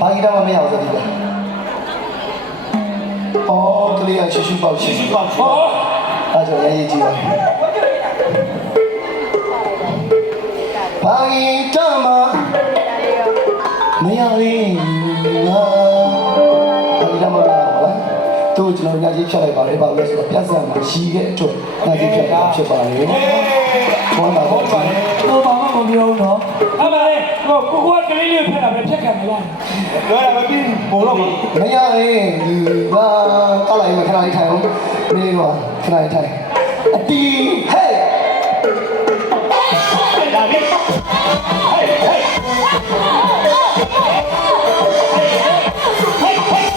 ဘာကြီးတော့မရဘူးသတိပဲအော်ကလေးကရှူရှူပေါက်ရှူရှူပေါက်ဟောအဲ့ဒါရေးကြည့်ပါဘာကြီးတော့မရဘူးငါဘာကြီးတော့မရဘူးတို့ကျွန်တော်ညကြီးဖြတ်လိုက်ပါလေဘာလို့လဲဆိုတော့ပြဿနာမရှိတဲ့အတွက်ညကြီးဖြတ်တာဖြစ်ပါလေဘောတာဘောပါလေတော့ဘာမှမပြောဘူးနော်အဲ့ဒါလေကိုကကလေးလေးဖက်တာပဲဖြတ်ခံမလားပြောရမပြီးဘောတော့မရရင်ဒီကတောက်လိုက်မှခဏလေးထိုင်အောင်နေတော့ခဏလေးထိုင်အတီဟဲ့ဒါလေးဟေးဟေး